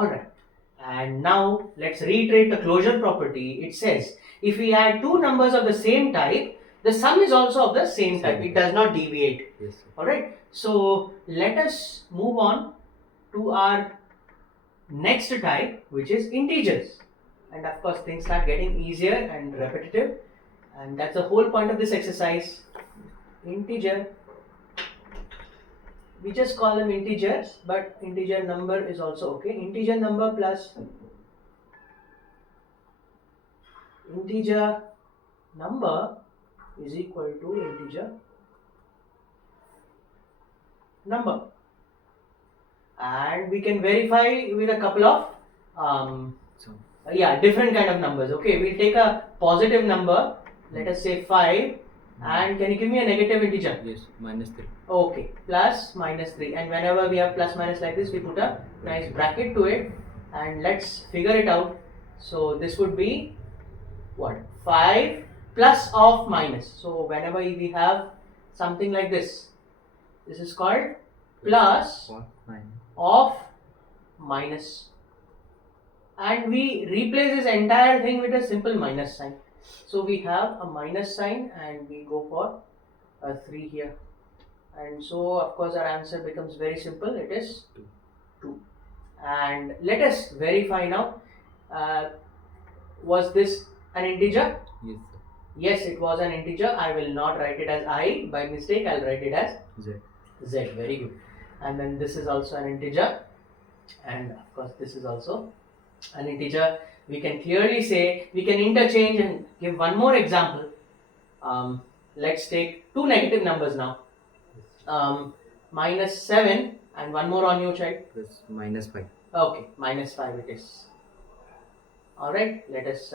Alright. And now let's reiterate the closure property. It says if we add two numbers of the same type, the sum is also of the same type. It does not deviate. Yes, Alright. So let us move on to our next type, which is integers. And of course things start getting easier and repetitive, and that's the whole point of this exercise. Integer, we just call them integers, but integer number is also okay. Integer number plus integer number is equal to integer number, and we can verify with a couple of different kind of numbers. Okay, we'll take a positive number, let us say 5, and can you give me a negative integer? Yes, -3. Okay, plus -3, and whenever we have plus minus like this, we put a nice bracket to it, and let's figure it out. So this would be what? 5 plus of minus. So whenever we have something like this is called plus of minus, and we replace this entire thing with a simple minus sign. So we have a minus sign and we go for a 3 here, and so of course our answer becomes very simple. It is 2. And let us verify now. Was this an integer? Yes, sir. Yes, it was an integer. I will not write it as I by mistake. I'll write it as Z. Very good. And then this is also an integer, and of course this is also an integer. We can clearly say, we can interchange and give one more example. Let's take two negative numbers now. -7 and one more on you, child. Plus -5. Okay, -5 it is. Alright, let us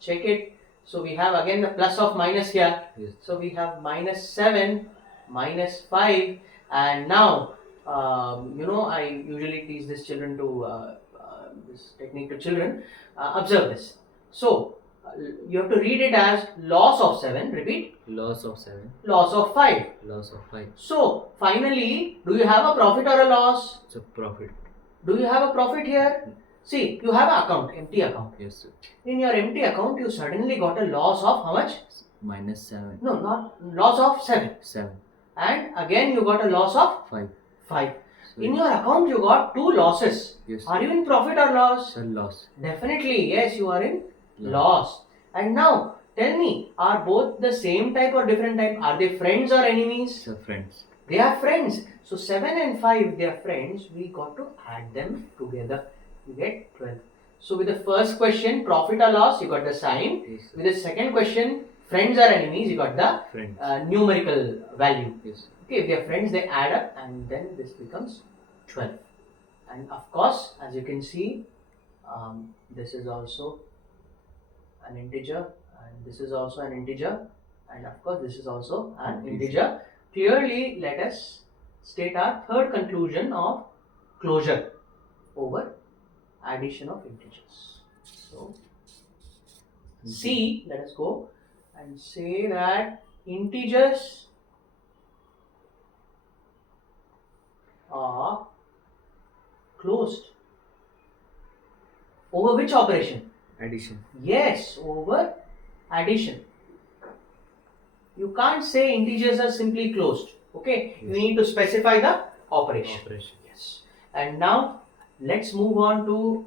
check it. So we have again the plus of minus here. Yes. So we have -7, -5, and now I usually teach this children to this technique to children. Observe this. So you have to read it as loss of 7. Repeat. Loss of 7. Loss of 5. Loss of 5. So finally, do you have a profit or a loss? It's a profit. Do you have a profit here? See, you have an account, empty account. Yes, sir. In your empty account, you suddenly got a loss of how much? -7. No, not loss of 7. 7. And again you got a loss of 5. 5. So In your account, you got 2 losses. Yes, Are you in profit or loss? it's a loss. Definitely, yes, you are in loss. And now, tell me, are both the same type or different type? Are they friends or enemies? It's a friends. They are friends. So 7 and 5, they are friends. We got to add them together. You get 12. So with the first question, profit or loss, you got the sign. Yes, sir. With the second question, friends or enemies, you got the Friends. numerical value. Yes. Okay, if they are friends, they add up, and then this becomes 12. And of course, as you can see, this is also an integer, and this is also an integer, and of course this is also an integer. Clearly, let us state our third conclusion of closure over addition of integers. So C, let us go and say that integers are closed over which operation? Addition. Yes, over addition. You can't say integers are simply closed. Okay, Yes. You need to specify the operation. Yes. And now let's move on to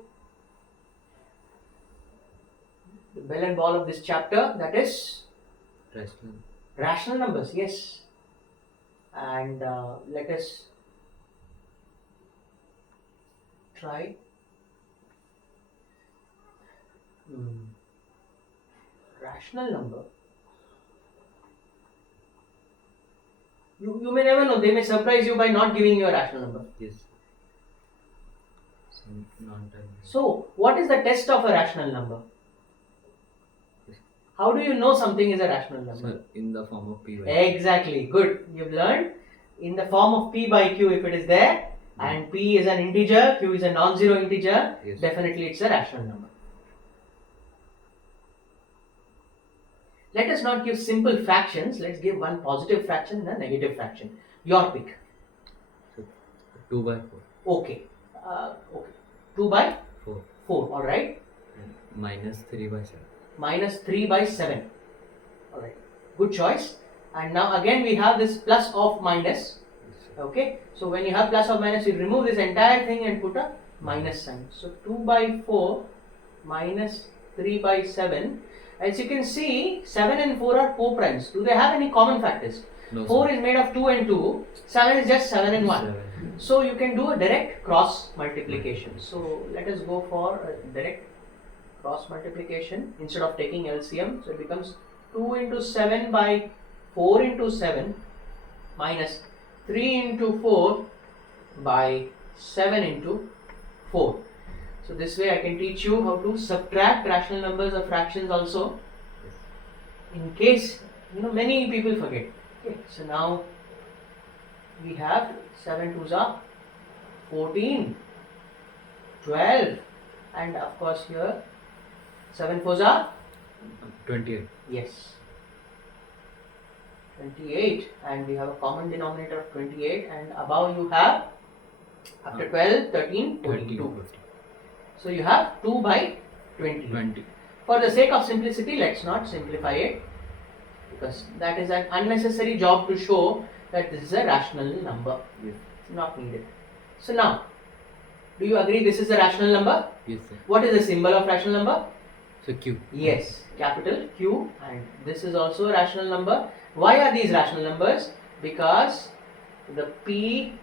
the bell and ball of this chapter, that is Rational. rational numbers. Yes. And let us try rational number. You may never know, they may surprise you by not giving you a rational number. Yes. Some non-time. So what is the test of a rational number? Yes. How do you know something is a rational number? Sir, in the form of P by Q. Exactly, good. You've learned in the form of P by Q. If it is there and P is an integer, Q is a non-zero integer, Yes. definitely it's a rational number. Let us not give simple fractions. Let's give one positive fraction and a negative fraction. Your pick. So, 2 by 4. Okay. Okay. 2 by 4. 4, alright. And minus 3 by 7. Minus 3 by 7. Alright, good choice. And now again we have this plus of minus. Okay, so when you have plus or minus, you remove this entire thing and put a minus sign. So 2 by 4 minus 3 by 7. As you can see, 7 and 4 are co-primes. Do they have any common factors? No, 4 sir. is made of 2 and 2. 7 is just 7 and 1. 7. So you can do a direct cross multiplication. So let us go for a direct cross multiplication instead of taking LCM. So it becomes 2 into 7 by 4 into 7 minus 3 into 4 by 7 into 4. So this way I can teach you how to subtract rational numbers or fractions also, in case many people forget. Okay, so now we have 7 2s are 14, 12, and of course here 7 4s are 28. yes 28, and we have a common denominator of 28, and above you have after 12 13 20. 42. So you have 2 by 20. 20. For the sake of simplicity, let's not simplify it, because that is an unnecessary job to show that this is a rational number. Yes. It's not needed. So now, do you agree this is a rational number? Yes, sir. What is the symbol of rational number? So Q. Yes, capital Q, and this is also a rational number. Why are these rational numbers? Because the P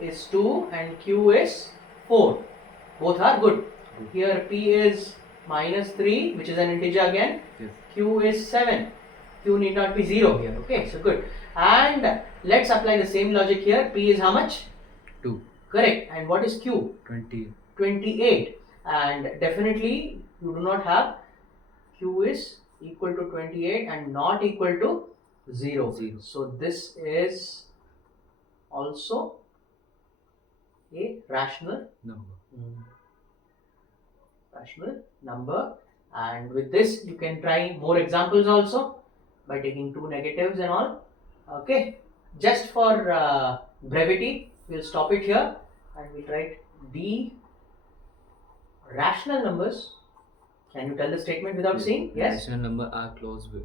is 2 and Q is 4. Both are good. Here P is minus 3, which is an integer again. Yes. Q is 7. Q need not be 0 here. Okay, so good. And let's apply the same logic here. P is how much? 2. Correct. And what is Q? 20. 28. And definitely you do not have Q is equal to 28 and not equal to 0. 0. So this is also a rational Number. Rational number, and with this you can try more examples also by taking two negatives and all. Okay, just for brevity we'll stop it here and we'll write D rational numbers. Can you tell the statement without seeing? Yes, Rational number are closed with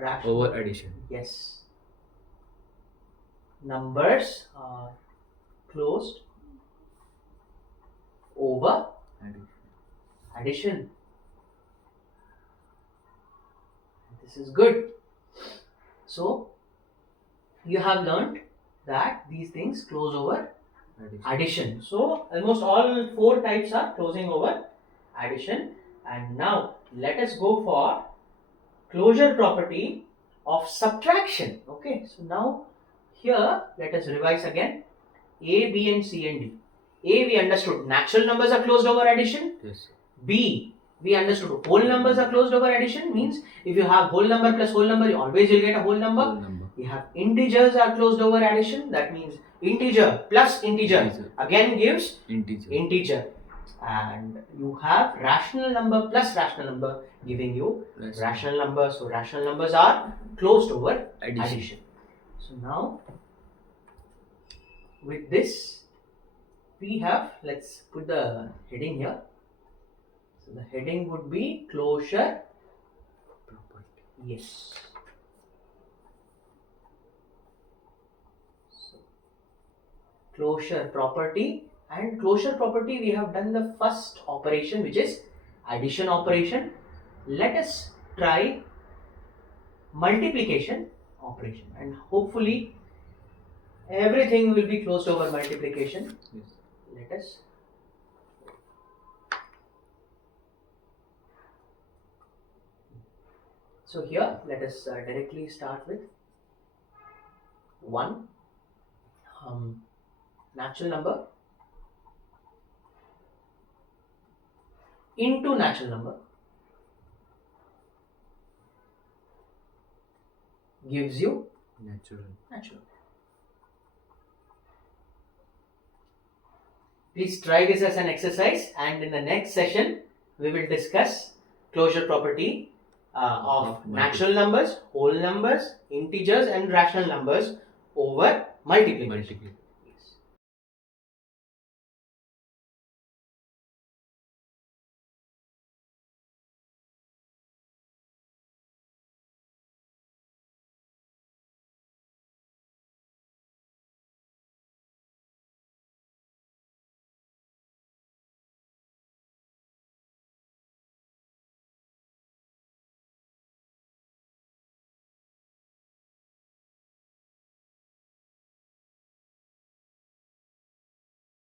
rational over addition. Yes, numbers are closed over addition. This is good. So you have learned that these things close over addition. So almost all four types are closing over addition. And now let us go for closure property of subtraction. Okay, so now here let us revise again. A, B and C and D. A, we understood natural numbers are closed over addition. Yes. B, we understood whole numbers are closed over addition, means if you have whole number plus whole number, you always will get a whole number. Whole number. We have integers are closed over addition, that means integer plus integer again gives integer. And you have rational number plus rational number giving you rational number. So rational numbers are closed over addition. So now with this we have, let's put the heading here. So the heading would be closure property. Yes. So, closure property, and closure property we have done the first operation, which is addition operation. Let us try multiplication operation, and hopefully everything will be closed over multiplication. Yes. Let us So here let us directly start with 1 natural number into natural number gives you natural. Please try this as an exercise, and in the next session we will discuss closure property of natural numbers, whole numbers, integers and rational numbers over multiplication.